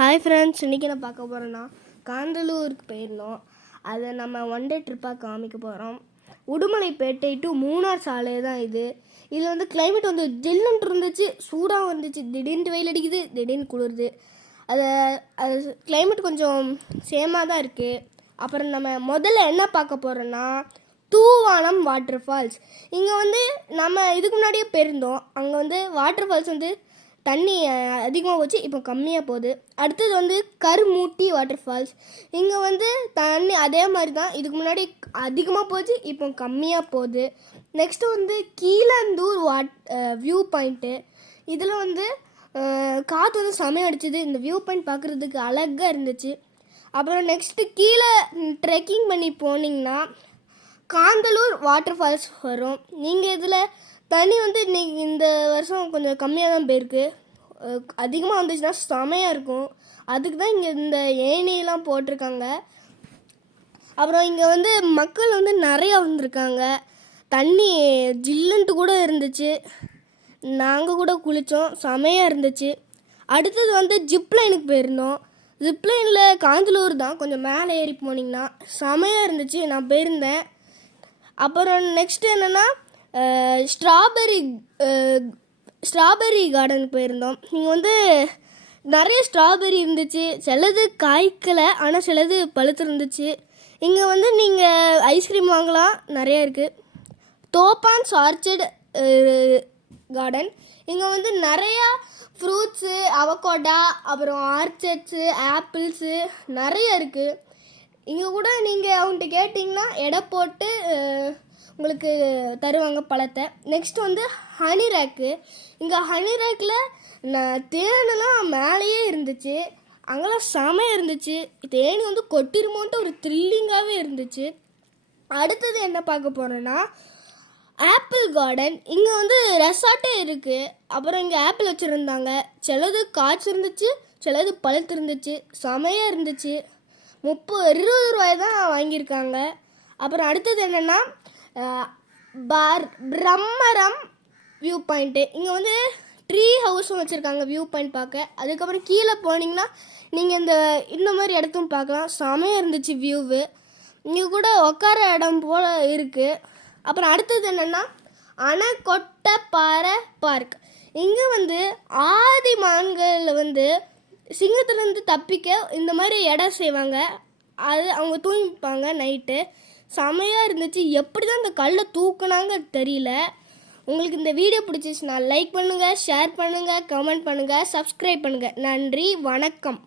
Hi friends, இன்றைக்கி என்ன பார்க்க போகிறோன்னா காந்தலூருக்கு போயிருந்தோம். அதை நம்ம ஒன் டே ட்ரிப்பாக காமிக்க போகிறோம். உடுமலைப்பேட்டை டு மூணார் சாலை தான் இது. இதில் வந்து கிளைமேட் வந்து ஜில்லுன்ட்டு இருந்துச்சு, சூடாகவும் இருந்துச்சு. திடீர்னு வெயில் அடிக்குது, திடீர்னு குளிருது. அது கிளைமேட் கொஞ்சம் சேமாக தான் இருக்குது. அப்புறம் நம்ம முதல்ல என்ன பார்க்க போகிறோன்னா தூவானம் வாட்டர் ஃபால்ஸ். இங்கே வந்து நம்ம இதுக்கு முன்னாடியே போயிருந்தோம். அங்கே வந்து வாட்டர் ஃபால்ஸ் வந்து தண்ணி அதிகமாக போச்சு, இப்போ கம்மியாக போகுது. அடுத்தது வந்து கருமூட்டி வாட்டர் ஃபால்ஸ். இங்கே வந்து தண்ணி அதே மாதிரி தான், இதுக்கு முன்னாடி அதிகமாக போச்சு, இப்போ கம்மியாக போகுது. நெக்ஸ்ட்டு வந்து கீழந்தூர் வியூ பாயிண்ட்டு. இதில் வந்து காற்று வந்து செமையாக அடிச்சுது. இந்த வியூ பாயிண்ட் பார்க்குறதுக்கு அழகாக இருந்துச்சு. அப்புறம் நெக்ஸ்ட்டு கீழே ட்ரெக்கிங் பண்ணி போனீங்கன்னா காந்தலூர் வாட்டர் ஃபால்ஸ் வரும். நீங்கள் இதில் தண்ணி வந்து இன்றைக்கி இந்த வருஷம் கொஞ்சம் கம்மியாக தான் போயிருக்கு. அதிகமாக வந்துச்சுன்னா செமையாக இருக்கும். அதுக்கு தான் இங்கே இந்த ஏணியெல்லாம் போட்டிருக்காங்க. அப்புறம் இங்கே வந்து மக்கள் வந்து நிறையா வந்திருக்காங்க. தண்ணி ஜில்லுன்ட்டு கூட இருந்துச்சு. நாங்கள் கூட குளித்தோம், செமையாக இருந்துச்சு. அடுத்தது வந்து ஜிப்லைனுக்கு போயிருந்தோம். ஜிப்லைனில் காந்தலூர் தான், கொஞ்சம் மேலே ஏறி போனீங்கன்னா செமையாக இருந்துச்சு. நான் போயிருந்தேன். அப்புறம் நெக்ஸ்ட்டு என்னென்னா ஸ்ட்ராபெரி கார்டனுக்கு போயிருந்தோம். இங்கே வந்து நிறைய ஸ்ட்ராபெரி இருந்துச்சு. சிலது காய்க்கலை, ஆனால் சிலது பழுத்து இருந்துச்சு. இங்கே வந்து நீங்கள் ஐஸ்கிரீம் வாங்கலாம், நிறையா இருக்குது. தோப்பான்ஸ் ஆர்ச்சர்டு கார்டன். இங்கே வந்து நிறையா ஃப்ரூட்ஸு, அவகோடா, அப்புறம் ஆர்ச்சர்ட்ஸு, ஆப்பிள்ஸு நிறைய இருக்குது. இங்கே கூட நீங்கள் அவன்கிட்ட கேட்டிங்கன்னா எடை போட்டு உங்களுக்கு தருவாங்க பழத்தை. நெக்ஸ்ட் வந்து ஹனி ரேக்கு. இங்கே ஹனி ரேக்கில் தேனெல்லாம் மேலேயே இருந்துச்சு. அங்கெல்லாம் செமையாக இருந்துச்சு. தேனி வந்து கொட்டிருமோன்ட்டு ஒரு த்ரில்லிங்காகவே இருந்துச்சு. அடுத்தது என்ன பார்க்க போகிறேன்னா ஆப்பிள் கார்டன். இங்கே வந்து ரெசார்ட்டே இருக்குது. அப்புறம் இங்கே ஆப்பிள் வச்சுருந்தாங்க. சிலது காய்ச்சி இருந்துச்சு, சிலது பழுத்து இருந்துச்சு. செமையாக இருந்துச்சு. 20 ரூபாய் தான் வாங்கியிருக்காங்க. அப்புறம் அடுத்தது என்னென்னா பிரம்மரம் வியூ பாயிண்ட்டு. இங்கே வந்து ட்ரீ ஹவுஸும் வச்சுருக்காங்க வியூ பாயிண்ட் பார்க்க. அதுக்கப்புறம் கீழே போனீங்கன்னா நீங்கள் இந்த மாதிரி இடத்தும் பார்க்கலாம். செமையாக இருந்துச்சு வியூவு. இங்கே கூட உட்கார இடம் போல் இருக்குது. அப்புறம் அடுத்தது என்னென்னா அணைக்கொட்டப்பாறை பார்க். இங்கே வந்து ஆதி மான்களில் வந்து சிங்கத்துலேருந்து தப்பிக்க இந்த மாதிரி இடம் செய்வாங்க. அது அவங்க தூங்கிப்பாங்க நைட்டு. செமையாக இருந்துச்சு. எப்படி தான் இந்த கல்லை தூக்குனாங்க தெரியல. உங்களுக்கு இந்த வீடியோ பிடிச்சிச்சுன்னா லைக் பண்ணுங்கள், ஷேர் பண்ணுங்கள், கமெண்ட் பண்ணுங்கள், சப்ஸ்கிரைப் பண்ணுங்கள். நன்றி, வணக்கம்.